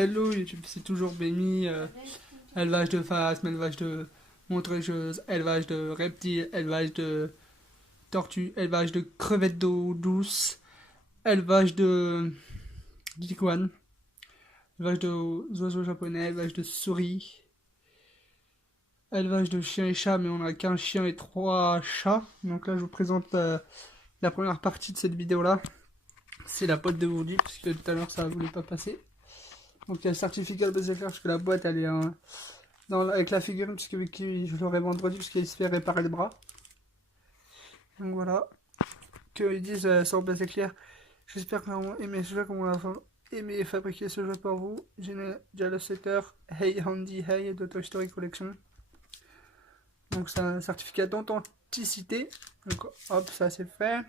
Hello YouTube, c'est toujours Bémi, élevage de phasmes, élevage de montreuses, élevage de reptiles, élevage de tortues, élevage de crevettes d'eau douce, élevage d'iguanes, élevage d'oiseaux japonais, élevage de souris, élevage de chiens et chats, mais on a qu'un chien et 3 chats. Donc là je vous présente la première partie de cette vidéo là. C'est la boîte de Woody, puisque tout à l'heure ça ne voulait pas passer. Donc il y a le certificat de BZFR, parce que la boîte elle est avec la figurine, puisque je l'aurai vendredi, puisqu'il se fait réparer le bras. Donc voilà. Qu'ils disent sur BZFR, j'espère que vous avez aimé ce jeu, comme on a aimé fabriquer ce jeu pour vous. J'ai déjà le setter Hey Handy Hey de Toy Story Collection. Donc c'est un certificat d'authenticité. Donc hop, ça c'est fait.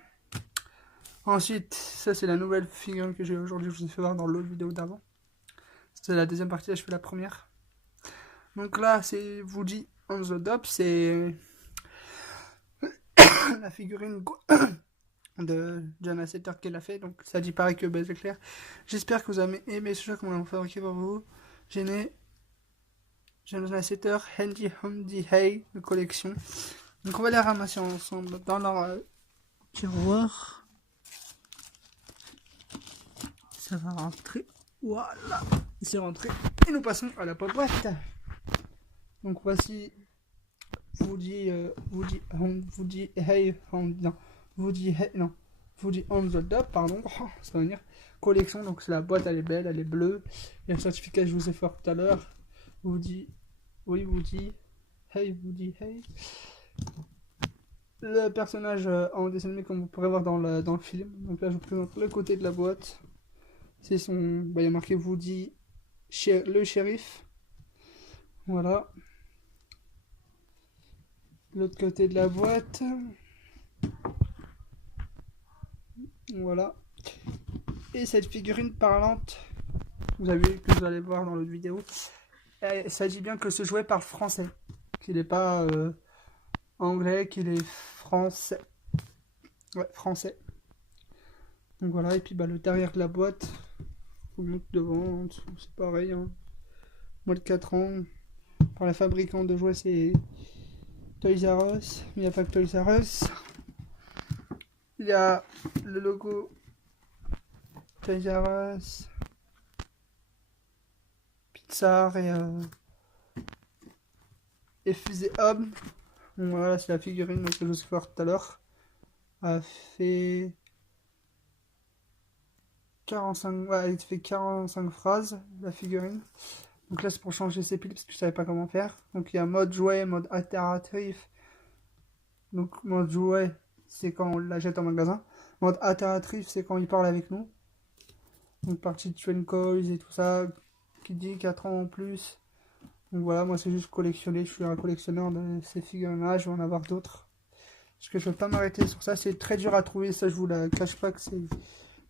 Ensuite, ça c'est la nouvelle figurine que j'ai aujourd'hui, je vous ai fait voir dans l'autre vidéo d'avant. C'est la deuxième partie, là je fais la première. Donc là c'est Woody on the Top, c'est la figurine de John Lasseter qu'elle a fait, donc ça dit pareil que Buzz Éclair. J'espère que vous avez aimé ce jeu qu'on a fabriqué pour vous. J'ai né John Lasseter Handy Handy Hey de collection. Donc on va les ramasser ensemble dans leur tiroir. Ça va rentrer. Voilà, c'est rentré. Et nous passons à la boîte. Donc voici Woody Hey on the Top, pardon, ça va venir. Collection, donc c'est la boîte, elle est belle, elle est bleue. Il y a un certificat que je vous ai fait tout à l'heure. Woody Hey. Le personnage en dessin animé comme vous pourrez voir dans le film. Donc là je vous présente le côté de la boîte. C'est son. Il y a marqué Woody, le shérif. Voilà. L'autre côté de la boîte. Voilà. Et cette figurine parlante, vous avez vu que vous allez voir dans l'autre vidéo. Il s'agit bien que ce jouet parle français. Qu'il n'est pas anglais, qu'il est français. Ouais, français. Donc voilà, et puis le derrière de la boîte. Vous montre devant, c'est pareil. Hein. Moins de 4 ans. Par la fabricant de jouets, c'est Toys R Us. Il n'y a pas que Toys R Us. Il y a le logo Toys R Us, Pixar et Fusée Homme. Donc voilà, c'est la figurine que je vous ai fait tout à l'heure. Elle fait 45, ouais, elle fait 45 phrases, la figurine. Donc là, c'est pour changer ses piles parce que je savais pas comment faire. Donc il y a mode jouet, mode alternatif. Donc mode jouet, c'est quand on la jette en magasin. Mode alternatif, c'est quand il parle avec nous. Donc partie de Train Coils et tout ça, qui dit 4 ans en plus. Donc voilà, moi c'est juste collectionner, je suis un collectionneur de ces figurines-là, je vais en avoir d'autres. Parce que je ne veux pas m'arrêter sur ça, c'est très dur à trouver, ça je vous la cache pas que c'est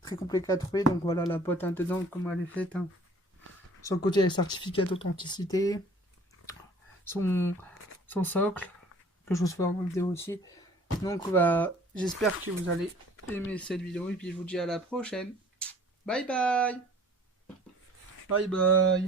très compliqué à trouver. Donc voilà la boîte dedans, comment elle est faite. Hein. Sur le côté, il y a le certificat d'authenticité, son socle, que je vous fais en vidéo aussi. Donc j'espère que vous allez aimer cette vidéo et puis je vous dis à la prochaine. Bye bye. Bye bye.